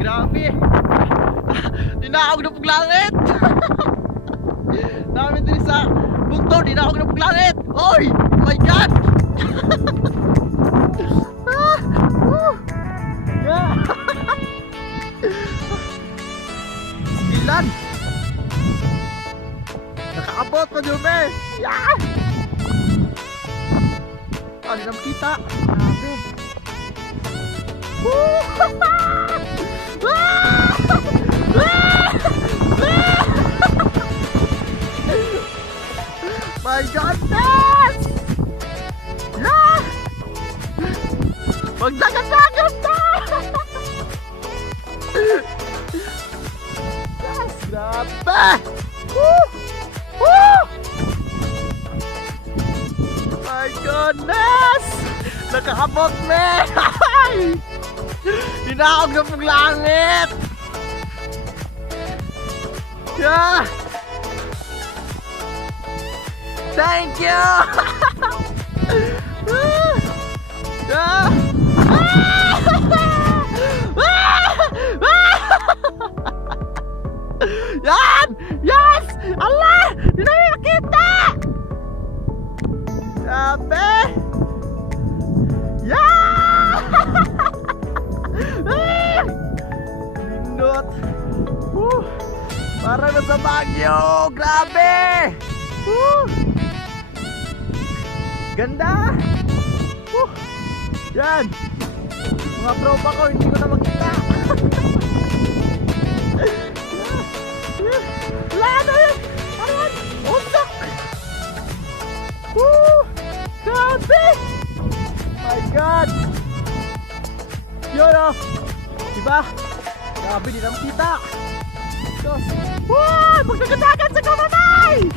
Grabe. Ninaog na paglangit. Namin din sa bugto, ninaog na paglangit. Oy! Oh my God! Yeah. Ilan? Nakaabot pa Jume. Yeah! Oh, hindi na makita. Grabe. My goodness! Yeah! Magdagat-dagat na! Yes! Grabe! Woo! Woo! My goodness! Nakaabot me! Hinaog na pong langit! Yeah! Thank you! Yeah! Yan! Yes! Allah! Hindi na nakita! Grabe! Yeah! Lindot! Parang nasa Baguio! Grabe! Ganda! Yan! Mga tropa ko, hindi ko na makita! Lado yun! Ayan! Usok! Grabe! My God! Yun o! Diba? Grabe, di na makita! Diyos! Magdagadagan sa kamatay!